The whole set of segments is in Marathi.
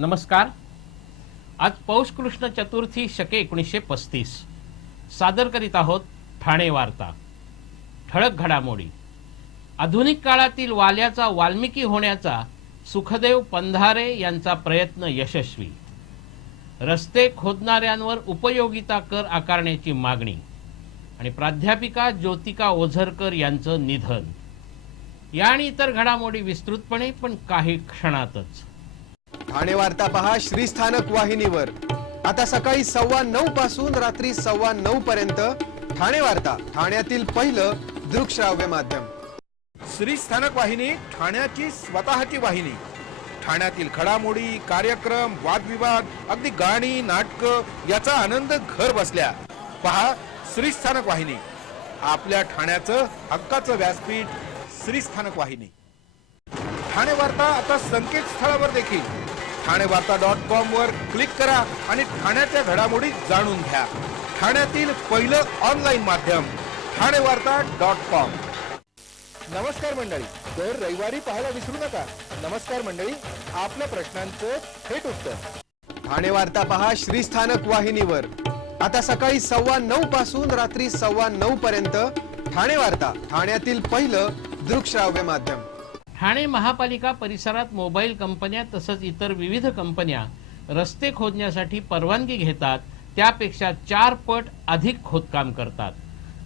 नमस्कार। आज पौष कृष्ण चतुर्थी शके 1935 सादर करीत आहोत ठाणे वार्ता। ठळक घडामोडी। आधुनिक काळातील वाल्याचा वाल्मिकी होण्याचा सुखदेव पंधारे यांचा प्रयत्न यशस्वी। रस्ते खोदणाऱ्यांवर उपयोगिता कर आकारण्याची मागणी आणि प्राध्यापिका ज्योतिका ओझरकर यांचं निधन। या आणि इतर घडामोडी विस्तृतपणे पण काही क्षणातच। ठाणे वार्ता पहा श्रीस्थानक वाहिनीवर। आता सकाळी 9:15 पासून रात्री 9:15 पर्यंत ठाणे वार्ता, ठाण्यातील पहिलं दृकश्राव्य माध्यम। श्रीस्थानक वाहिनी ठाण्याची स्वतःची वाहिनी। ठाण्यातील घडामोडी, कार्यक्रम, वादविवाद, अगदी गाणी, नाटक याचा आनंद घर बसल्या पहा श्रीस्थानक वाहिनी। आपल्या ठाण्याचं हक्काचं व्यासपीठ श्रीस्थानक वाहिनी। ठाणे वार्ता आता संकेतस्थळावर देखील ठाणेवार्ता.com वर क्लिक करा आणि ठाण्याच्या घडामोडी जाणून घ्या। ठाण्यातील पहिलं ऑनलाईन माध्यम ठाणेवार्ता.com। नमस्कार मंडळी, दर रविवारी पाहायला विसरू नका। नमस्कार मंडळी, आपल्या प्रश्नांचं थेट उत्तर। ठाणे वार्ता पहा श्रीस्थानक वाहिनीवर। आता सकाळी 9:15 पासून रात्री 9:15 पर्यंत ठाणे वार्ता, ठाण्यातील पहिलं दृकश्राव्य माध्यम। ठाणे महापालिका परिसरात मोबाईल कंपन्या तसंच इतर विविध कंपन्या रस्ते खोदण्यासाठी परवानगी घेतात, त्यापेक्षा 4 पट अधिक खोदकाम करतात।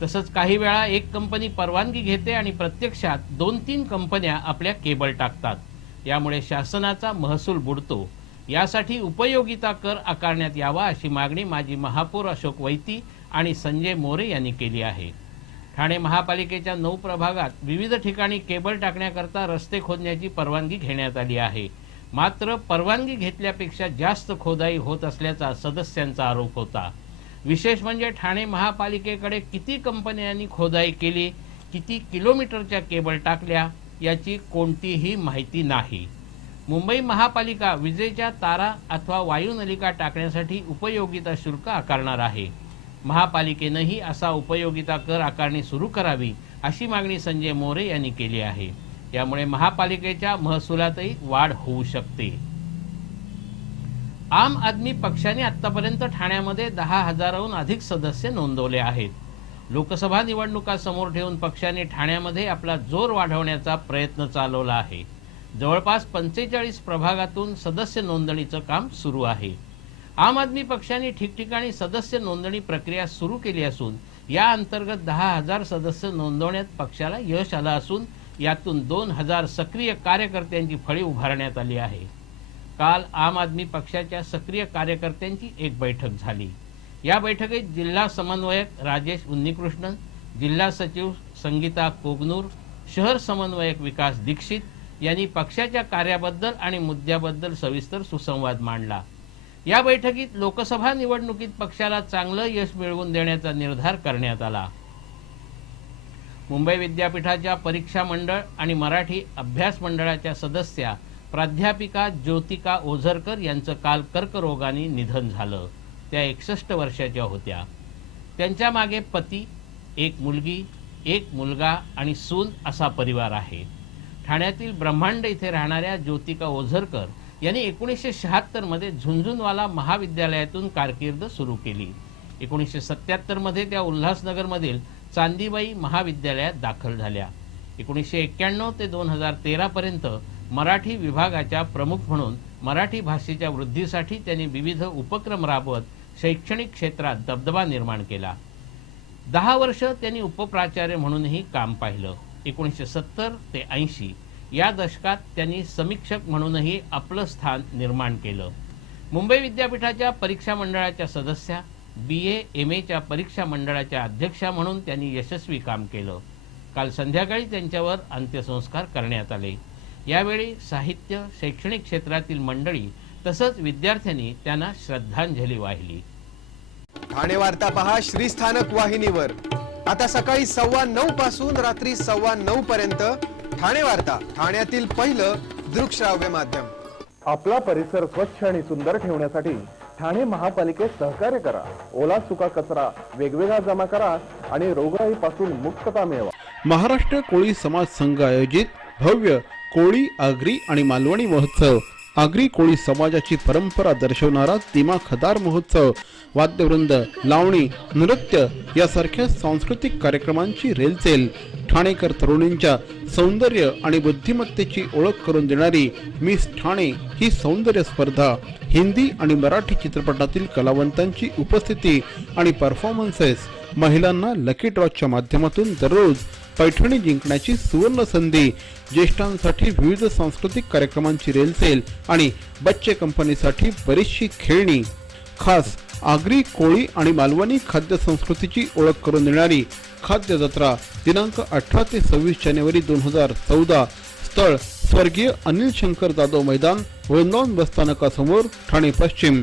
तसंच काही वेळा एक कंपनी परवानगी घेते आणि प्रत्यक्षात 2-3 कंपन्या आपल्या केबल टाकतात। यामुळे शासनाचा महसूल बुडतो। यासाठी उपयोगिता कर आकारण्यात यावा अशी मागणी माजी महापौर अशोक वैती आणि संजय मोरे यांनी केली आहे। ठाणे महापालिकेच्या 9 प्रभागात विविध ठिकाणी केबल टाकण्याकरता रस्ते खोदण्याची परवानगी घेण्यात आली आहे। मात्र परवानगी घेतल्यापेक्षा जास्त खोदाई होत असल्याचा सदस्यांचा आरोप होता। विशेष म्हणजे ठाणे महापालिकेकडे किती कंपन्यांनी खोदाई केली, किती किलोमीटरच्या केबल टाकल्या याची कोणतीही माहिती नाही। मुंबई महापालिका विजेच्या तारा अथवा वायुनलिका टाकण्यासाठी उपयोगिता शुल्क आकारणार आहे। महापालिकेनेही असा उपयोगिता कर आकारणी सुरू करावी अशी मागणी संजय मोरे यांनी केली आहे। यामुळे महापालिकेच्या महसुलातही वाढ होऊ शकते। आम आदमी पक्षाने आतापर्यंत ठाण्यामध्ये 10,000हून अधिक सदस्य नोंदवले आहेत। लोकसभा निवडणुका समोर ठेवून पक्षाने ठाण्यामध्ये आपला जोर वाढवण्याचा प्रयत्न चालवला आहे। जवळपास 45 प्रभागातून सदस्य नोंदणीचं काम सुरू आहे। आम आदमी पक्षाने ठिकठिकाणी सदस्य नोंदणी प्रक्रिया सुरू केली असून या अंतर्गत 10,000 सदस्य नोंदवण्यात पक्षाला यश आलं असून यातून 2,000 सक्रिय कार्यकर्त्यांची फळी उभारण्यात आली आहे। काल आम आदमी पक्षाच्या सक्रिय कार्यकर्त्यांची एक बैठक झाली। या बैठकीत जिल्हा समन्वयक राजेश उन्नीकृष्णन, जिल्हा सचिव संगीता कोगनूर, शहर समन्वयक विकास दीक्षित यांनी पक्षाच्या कार्याबद्दल आणि मुद्द्याबद्दल सविस्तर सुसंवाद मांडला। या बैठकीत लोकसभा निवडणुकीत पक्षाला चांगलं यश मिळवून देण्याचा निर्धार करण्यात आला। मुंबई विद्यापीठाच्या परीक्षा मंडळ आणि मराठी अभ्यास मंडळाच्या सदस्या प्राध्यापिका ज्योतिका ओझरकर यांचं काल कर्करोगाने निधन झालं। त्या 61 वर्षाच्या होत्या। त्यांच्या मागे पती, एक मुलगी, एक मुलगा आणि सून असा परिवार आहे। ठाण्यातील ब्रह्मांड इथे राहणाऱ्या ज्योतिका ओझरकर यांनी 1976 मध्ये झुंझुनवाला महाविद्यालयातून कारकीर्द सुरू केली। 1977 मध्ये त्या उल्हासनगरमधील चांदीबाई महाविद्यालयात दाखल झाल्या। 1991 ते 2013 पर्यंत मराठी विभागाच्या प्रमुख म्हणून मराठी भाषेच्या वृद्धीसाठी त्यांनी विविध उपक्रम राबवत शैक्षणिक क्षेत्रात दबदबा निर्माण केला। 10 वर्ष त्यांनी उपप्राचार्य म्हणूनही काम पाहिलं। 1970 ते 80 या दशकात त्यांनी समीक्षक म्हणूनही आपलं स्थान निर्माण केलं। मुंबई विद्यापीठाच्या परीक्षा मंडळाच्या सदस्या, BA MAच्या परीक्षा मंडळाच्या अध्यक्षा म्हणून त्यांनी यशस्वी काम केलं। काल संध्याकाळी त्यांच्यावर अंत्यसंस्कार करण्यात आले। यावेळी साहित्य, शैक्षणिक क्षेत्रातील मंडळी तसंच विद्यार्थ्यांनी त्यांना श्रद्धांजली वाहिली। ठाणे वार्ता पहा श्रीस्थानक वाहिनीवर। आता सकाळी 9:15 पासून रात्री 9:15 पर्यंत ठाणे वार्ता, ठाण्यातील पहिलं दृकश्राव्य माध्यम। आपला परिसर स्वच्छ आणि सुंदर ठेवण्यासाठी ठाणे महापालिकेत सहकार्य करा। ओला सुका कचरा वेगवेगळा जमा करा आणि रोगराईपासून मुक्तता मिळवा। महाराष्ट्र कोळी समाज संघ आयोजित भव्य कोळी, आगरी आणि मालवणी महोत्सव आगरी कोळी समाजाची परंपरा दर्शवणारा दिमाखदार महोत्सव, वाद्यवृंद, लावणी, नृत्य यासारख्या सांस्कृतिक कार्यक्रमांची रेलचेल, ठाणेकर तरुणींच्या सौंदर्य आणि बुद्धिमत्तेची ओळख करून देणारी मिस ठाणे ही सौंदर्य स्पर्धा, हिंदी आणि मराठी चित्रपटातील कलावंतांची उपस्थिती आणि परफॉर्मन्सेस, महिलांना लकी ड्रॉच्या माध्यमातून दररोज पैठणी जिंकण्याची सुवर्ण संधी, ज्येष्ठांसाठी विविध सांस्कृतिक कार्यक्रमांची रेलचेल आणि बच्चे कंपनीसाठी बरीचशी खेळणी. खास आगरी, कोळी आणि मालवणी खाद्य संस्कृतीची ओळख करून देणारी खाद्य जत्रा दिनांक 18 ते 26 जानेवारी 2014. स्थळ स्वर्गीय अनिल शंकर जाधव मैदान, वृंदावन बसस्थानकासमोर, ठाणे पश्चिम.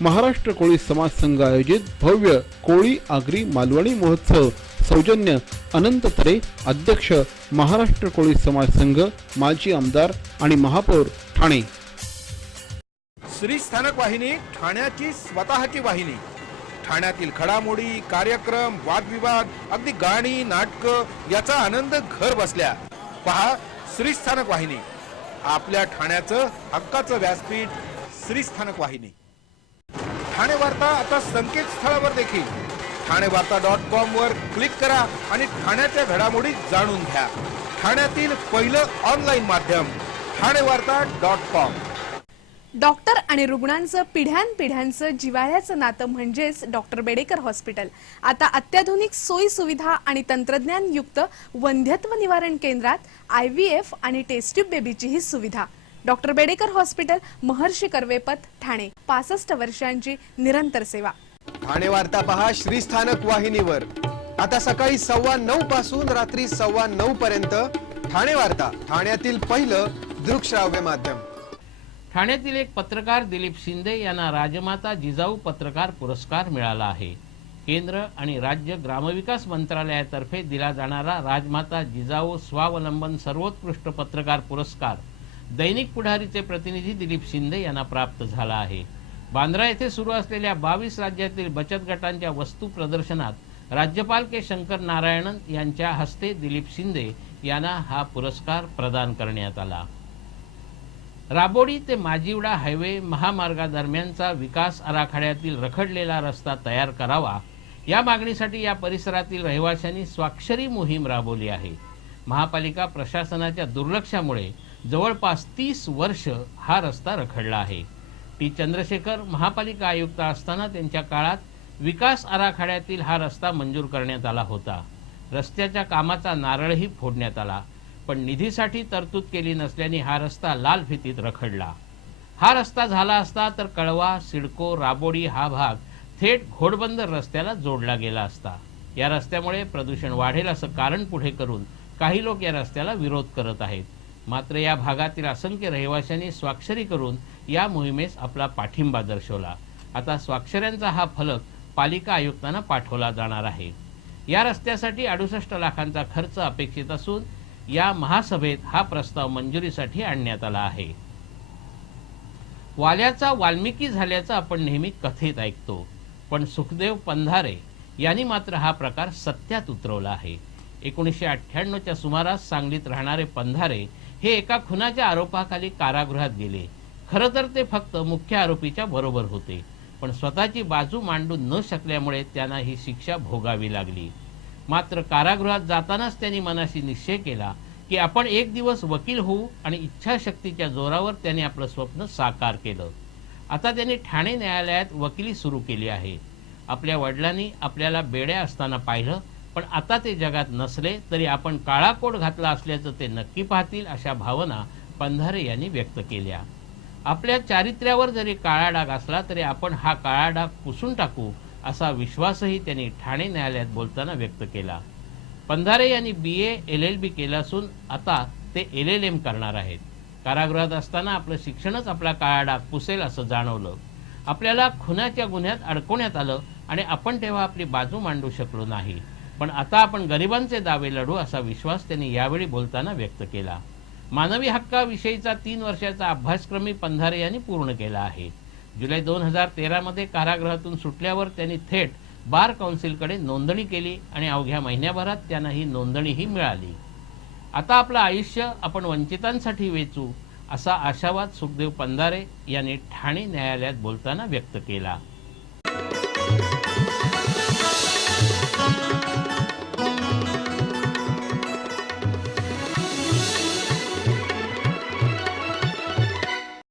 महाराष्ट्र कोळी समाज संघ आयोजित भव्य कोळी आगरी मालवणी महोत्सव. सौजन्य अनंत तरे, अध्यक्ष महाराष्ट्र कोळी समाज संघ, माजी आमदार आणि महापौर, ठाणे. श्री स्थानक वाहिनी ठाण्याची स्वतःची वाहिनी. ठाण्यातील घडामोडी, कार्यक्रम, वादविवाद, अगदी गाणी, नाटकं याचा आनंद घर बसल्या. पहा श्री स्थानक वाहिनी, आपल्या ठाण्याचं हक्काचं व्यासपीठ. श्री स्थानक वाहिनी. ठाणे वार्ता आता संकेतस्थळावर देखील ठाणेवार्ता.com वर क्लिक करा आणि ठाण्याच्या घडामोडी जाणून घ्या. ठाण्यातील पहिलं ऑनलाईन माध्यम ठाणेवार्ता.com. डॉक्टर आणि रुग्णांचं पिढ्यानपिढ्यांचं जिव्हाळ्याचं नातं म्हणजेच डॉक्टर बेडेकर हॉस्पिटल. आता अत्याधुनिक सोयी सुविधा आणि तंत्रज्ञान युक्त वंध्यत्व निवारण केंद्रात IVF आणि टेस्ट ट्यूब बेबीचीही सुविधा. डॉक्टर बेडेकर हॉस्पिटल, महर्षी कर्वेपथ, ठाणे. 65 वर्षांची निरंतर सेवा. ठाणे वार्ता पहा श्री स्थानक वाहिनीवर. आता सकाळी 9:15 पासून रात्री 9:15 पर्यंत. ठाणे वार्ता, ठाण्यातील पहिलं दृकश्राव्य माध्यम. ठाण्यातील एक पत्रकार दिलीप शिंदे यांना राजमाता जिजाऊ पत्रकार पुरस्कार मिळाला आहे. केंद्र आणि राज्य ग्रामविकास मंत्रालयातर्फे दिला जाणारा राजमाता जिजाऊ स्वावलंबन सर्वोत्कृष्ट पत्रकार पुरस्कार दैनिक पुढारीचे प्रतिनिधी दिलीप शिंदे यांना प्राप्त झाला आहे. बांद्रा येथे सुरू असलेल्या 22 राज्यातील बचत गटांच्या वस्तू प्रदर्शनात राज्यपाल के शंकर नारायणन यांच्या हस्ते दिलीप शिंदे यांना हा पुरस्कार प्रदान करण्यात आला. राबोडी ते माजिवडा हायवे महामार्गादरम्यानचा विकास आराखड्यातील रखडलेला रस्ता तयार करावा या मागणीसाठी या परिसरातील रहिवाशांनी स्वाक्षरी मोहीम राबवली आहे. महापालिका प्रशासनाच्या दुर्लक्षामुळे जवळपास 30 वर्ष हा रस्ता रखडला आहे. टी चंद्रशेखर महापालिका आयुक्त असताना त्यांच्या काळात विकास आराखड्यातील हा रस्ता मंजूर करण्यात आला होता. रस्त्याच्या कामाचा नारळही फोडण्यात आला, पण निधीसाठी तरतूद केली नसल्याने हा रस्ता लाल फितीत रखडला. हा रस्ता झाला असता तर कळवा, सिडको, राबोडी हा भाग थेट घोडबंदर रस्त्याला जोडला गेला असता. या रस्त्यामुळे प्रदूषण वाढेल असं कारण पुढे करून काही लोक या रस्त्याला विरोध करत आहेत. मात्र या भागातील असंख्य रहिवाशांनी स्वाक्षरी करून या मोहिमेस आपला पाठिंबा दर्शवला. आता स्वाक्षऱ्यांचा हा फलक पालिका आयुक्तांना पाठवला जाणार आहे. या रस्त्यासाठी 68 लाखांचा खर्च अपेक्षित असून या महासभेत हा प्रस्ताव मंजुरीसाठी आणण्यात आला आहे. वाल्याचा वाल्मिकी झाल्याचं आपण नेहमी कथेत ऐकतो, पण सुखदेव पंधारे यांनी मात्र हा प्रकार सत्यात उतरवला आहे. 1998च्या सुमारास सांगलीत राहणारे पंधारे हे एका खुनाच्या आरोपाखाली कारागृहात गेले. खरं तर ते फक्त मुख्य आरोपीच्या बरोबर होते, पण स्वतःची बाजू मांडू न शकल्यामुळे त्यांना ही शिक्षा भोगावी लागली. मात्र कारागृहात जातानाच त्यांनी मनाशी निश्चय केला की आपण एक दिवस वकील होऊ आणि इच्छाशक्तीच्या जोरावर त्यांनी आपलं स्वप्न साकार केलं. आता त्यांनी ठाणे न्यायालयात वकिली सुरू केली आहे. आपल्या वडिलांनी आपल्याला बेड्या असताना पाहिलं, पण आता ते जगात नसले तरी आपण काळा कोट घातला असल्याचं ते नक्की पाहतील, अशा भावना पंधारे यांनी व्यक्त केल्या. आपल्या चारित्र्यावर जरी काळा डाग असला तरी आपण हा काळा डाग पुसून टाकू असा विश्वासही त्यांनी ठाणे न्यायालयात बोलताना व्यक्त केला. पंधारे यांनी BA LLB केलं असून आता ते LLM करणार आहेत. कारागृहात असताना आपलं शिक्षणच आपला काळा डाग पुसेल असं जाणवलं. आपल्याला खुनाच्या गुन्ह्यात अडकवण्यात आलं आणि आपण तेव्हा आपली बाजू मांडू शकलो नाही, पण आता आपण गरिबांचे दावे लढू असा विश्वास त्यांनी यावेळी बोलताना व्यक्त केला. मानवी हक्काविषयीचा 3 वर्षाचा अभ्यासक्रमही पंधारे यांनी पूर्ण केला आहे. जुलै 2013 मध्ये कारागृहातून सुटल्यावर त्यांनी थेट बार काउन्सिलकडे नोंदणी केली आणि अवघ्या महिन्याभरात त्यांना ही नोंदणीही मिळाली. आता आपलं आयुष्य आपण वंचितांसाठी वेचू असा आशावाद सुखदेव पंधारे यांनी ठाणे न्यायालयात बोलताना व्यक्त केला.